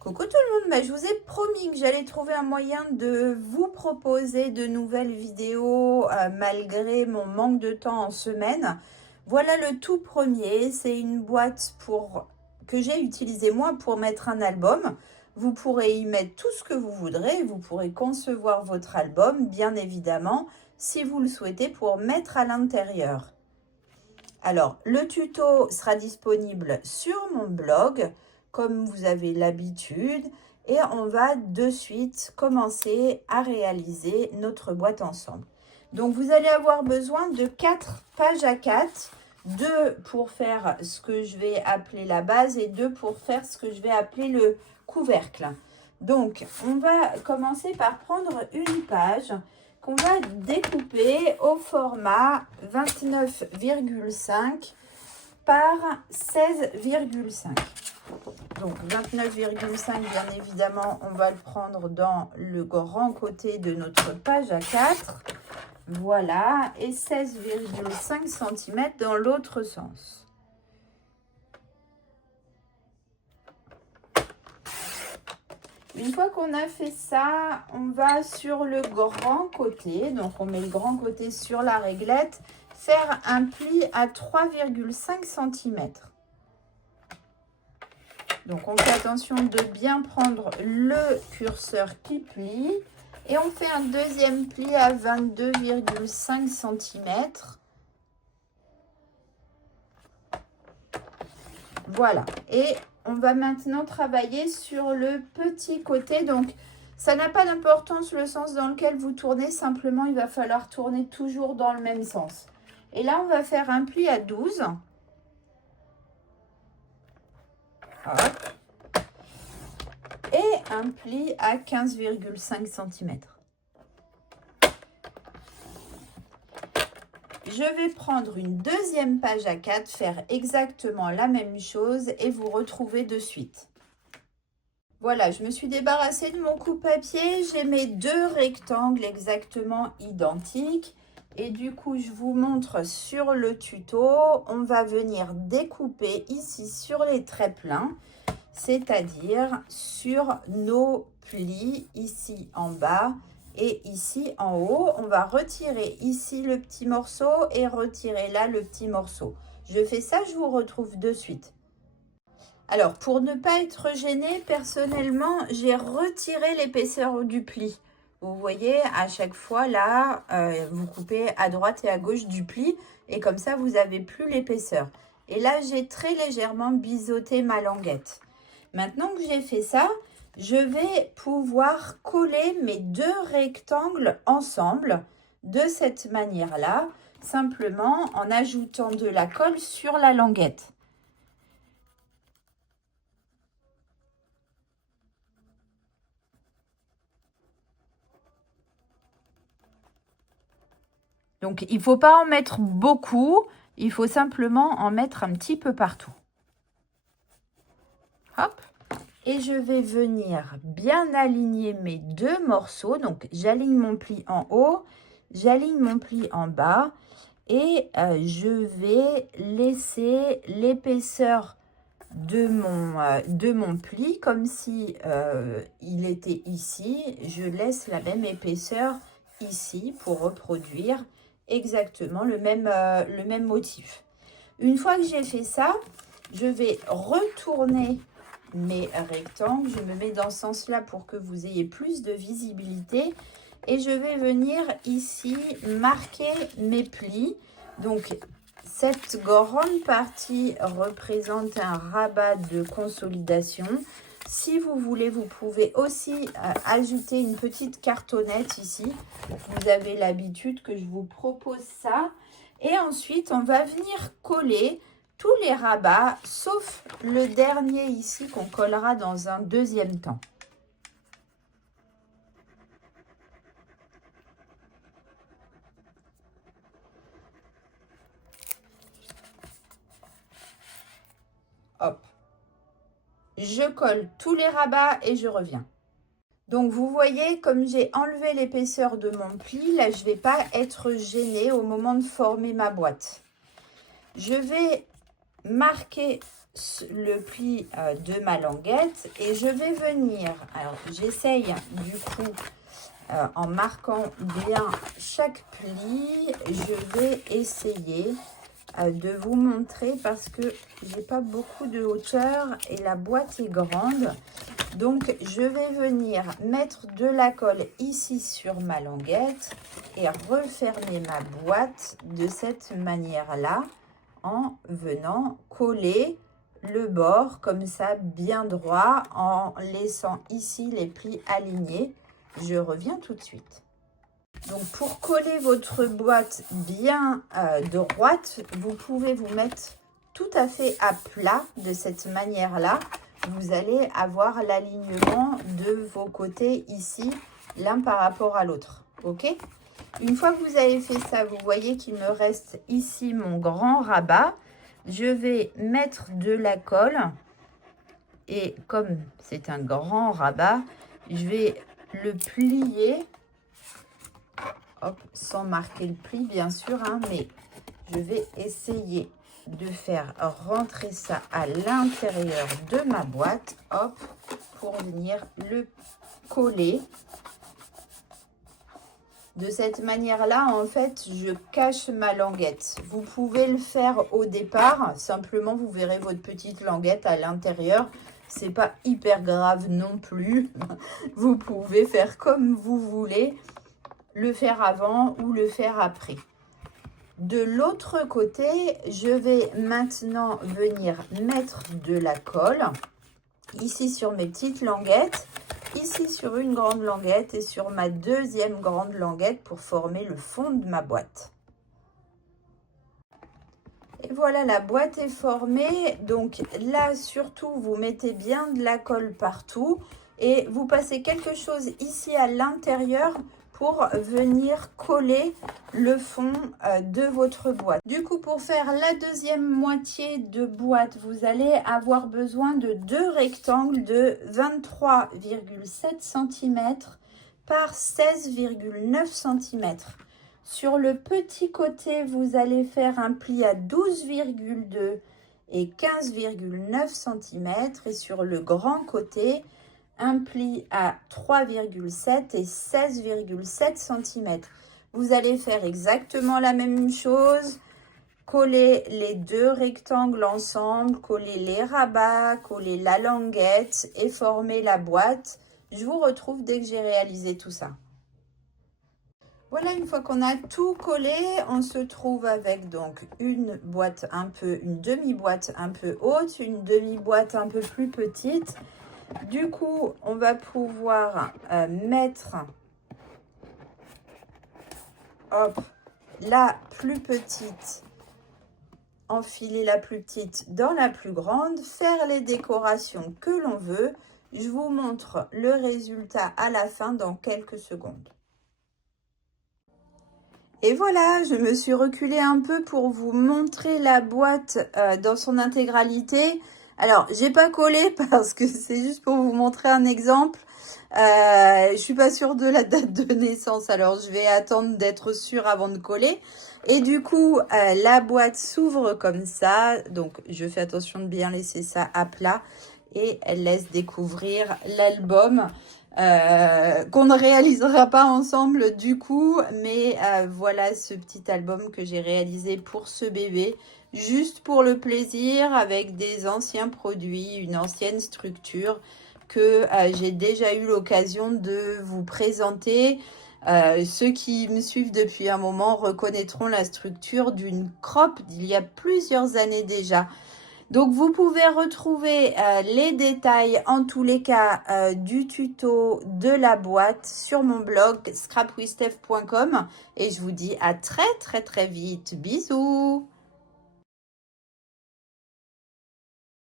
Coucou tout le monde, je vous ai promis que j'allais trouver un moyen de vous proposer de nouvelles vidéos malgré mon manque de temps en semaine. Voilà le tout premier, c'est une boîte que j'ai utilisée moi pour mettre un album. Vous pourrez y mettre tout ce que vous voudrez, vous pourrez concevoir votre album bien évidemment si vous le souhaitez pour mettre à l'intérieur. Alors le tuto sera disponible sur mon blog comme vous avez l'habitude, et on va de suite commencer à réaliser notre boîte ensemble. Donc vous allez avoir besoin de 4 pages A4, 2 pour faire ce que je vais appeler la base et 2 pour faire ce que je vais appeler le couvercle. Donc on va commencer par prendre une page qu'on va découper au format 29,5 par 16,5. Donc 29,5, bien évidemment, on va le prendre dans le grand côté de notre page A4. Voilà, et 16,5 cm dans l'autre sens. Une fois qu'on a fait ça, on va sur le grand côté. Donc on met le grand côté sur la réglette. Faire un pli à 3,5 cm. Donc, on fait attention de bien prendre le curseur qui plie. Et on fait un deuxième pli à 22,5 cm. Voilà. Et on va maintenant travailler sur le petit côté. Donc, ça n'a pas d'importance le sens dans lequel vous tournez. Simplement, il va falloir tourner toujours dans le même sens. Et là, on va faire un pli à 12. Hop. Et un pli à 15,5 cm. Je vais prendre une deuxième page A4, faire exactement la même chose et vous retrouver de suite. Voilà, je me suis débarrassée de mon coupe-papier. J'ai mes 2 rectangles exactement identiques. Et du coup, je vous montre sur le tuto, on va venir découper ici sur les traits pleins, c'est-à-dire sur nos plis ici en bas et ici en haut. On va retirer ici le petit morceau et retirer là le petit morceau. Je fais ça, je vous retrouve de suite. Alors, pour ne pas être gênée, personnellement, j'ai retiré l'épaisseur du pli. Vous voyez, à chaque fois, là, vous coupez à droite et à gauche du pli. Et comme ça, vous n'avez plus l'épaisseur. Et là, j'ai très légèrement biseauté ma languette. Maintenant que j'ai fait ça, je vais pouvoir coller mes 2 rectangles ensemble de cette manière-là. Simplement en ajoutant de la colle sur la languette. Donc, il ne faut pas en mettre beaucoup, il faut simplement en mettre un petit peu partout. Hop. Et je vais venir bien aligner mes 2 morceaux. Donc, j'aligne mon pli en haut, j'aligne mon pli en bas et je vais laisser l'épaisseur de mon pli comme si il était ici. Je laisse la même épaisseur ici pour reproduire exactement le même motif. Une fois que j'ai fait ça, je vais retourner mes rectangles. Je me mets dans ce sens-là pour que vous ayez plus de visibilité. Et je vais venir ici marquer mes plis. Donc, cette grande partie représente un rabat de consolidation. Si vous voulez, vous pouvez aussi ajouter une petite cartonnette ici. Vous avez l'habitude que je vous propose ça. Et ensuite, on va venir coller tous les rabats, sauf le dernier ici qu'on collera dans un deuxième temps. Hop. Je colle tous les rabats et je reviens. Donc, vous voyez, comme j'ai enlevé l'épaisseur de mon pli, là, je ne vais pas être gênée au moment de former ma boîte. Je vais marquer le pli de ma languette et je vais venir, alors j'essaye du coup en marquant bien chaque pli, je vais essayer de vous montrer parce que j'ai pas beaucoup de hauteur et la boîte est grande. Donc, je vais venir mettre de la colle ici sur ma languette et refermer ma boîte de cette manière-là en venant coller le bord comme ça bien droit en laissant ici les plis alignés. Je reviens tout de suite. Donc, pour coller votre boîte bien droite, vous pouvez vous mettre tout à fait à plat de cette manière-là. Vous allez avoir l'alignement de vos côtés ici, l'un par rapport à l'autre. Ok? Une fois que vous avez fait ça, vous voyez qu'il me reste ici mon grand rabat. Je vais mettre de la colle. Et comme c'est un grand rabat, je vais le plier. Hop, sans marquer le pli, bien sûr, hein, mais je vais essayer de faire rentrer ça à l'intérieur de ma boîte, hop, pour venir le coller. De cette manière-là, en fait, je cache ma languette. Vous pouvez le faire au départ, simplement vous verrez votre petite languette à l'intérieur. C'est pas hyper grave non plus. Vous pouvez faire comme vous voulez, le faire avant ou le faire après. De l'autre côté, je vais maintenant venir mettre de la colle ici sur mes petites languettes, ici sur une grande languette et sur ma deuxième grande languette pour former le fond de ma boîte. Et voilà, la boîte est formée. Donc là, surtout, vous mettez bien de la colle partout et vous passez quelque chose ici à l'intérieur pour venir coller le fond de votre boîte. Du coup, pour faire la deuxième moitié de boîte, vous allez avoir besoin de deux rectangles de 23,7 cm par 16,9 cm. Sur le petit côté, vous allez faire un pli à 12,2 et 15,9 cm. Et sur le grand côté, un pli à 3,7 et 16,7 cm. Vous allez faire exactement la même chose. Coller les deux rectangles ensemble, coller les rabats, coller la languette et former la boîte. Je vous retrouve dès que j'ai réalisé tout ça. Voilà, une fois qu'on a tout collé, on se trouve avec donc une demi-boîte un peu haute, une demi-boîte un peu plus petite. Du coup, on va pouvoir mettre la plus petite, enfiler la plus petite dans la plus grande, faire les décorations que l'on veut. Je vous montre le résultat à la fin dans quelques secondes. Et voilà, je me suis reculée un peu pour vous montrer la boîte dans son intégralité. Alors, j'ai pas collé parce que c'est juste pour vous montrer un exemple. Je suis pas sûre de la date de naissance, alors je vais attendre d'être sûre avant de coller. Et du coup, la boîte s'ouvre comme ça. Donc, je fais attention de bien laisser ça à plat. Et elle laisse découvrir l'album qu'on ne réalisera pas ensemble du coup. Mais voilà ce petit album que j'ai réalisé pour ce bébé. Juste pour le plaisir, avec des anciens produits, une ancienne structure que j'ai déjà eu l'occasion de vous présenter. Ceux qui me suivent depuis un moment reconnaîtront la structure d'une crop d'il y a plusieurs années déjà. Donc, vous pouvez retrouver les détails, en tous les cas, du tuto de la boîte sur mon blog scrapwithsteph.com et je vous dis à très vite. Bisous!